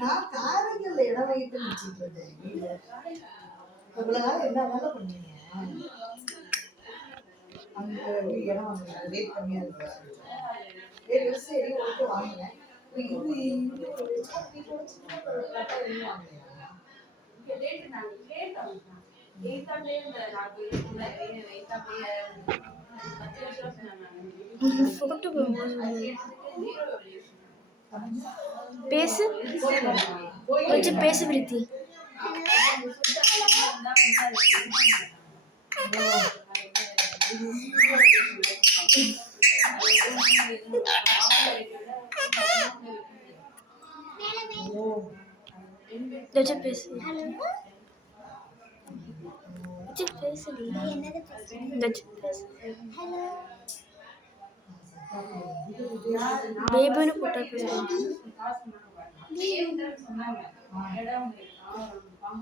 நான் காரைக்கல்ல இடம் வைத்து நினைச்சிட்டு இருந்தேன். இவ்வளவு நாள் என்ன வேலை பண்ணீங்க? அங்க இடம் வாங்க ரேட் கம்மியா இருக்கு. சரி ஓகே வாங்கினேன். இது பேசு கொஞ்சம் பேசு பிரீத்தி. கொஞ்சம் பேசு பேசுடி. பேபின்னு கூட்டா பேசுறேன்.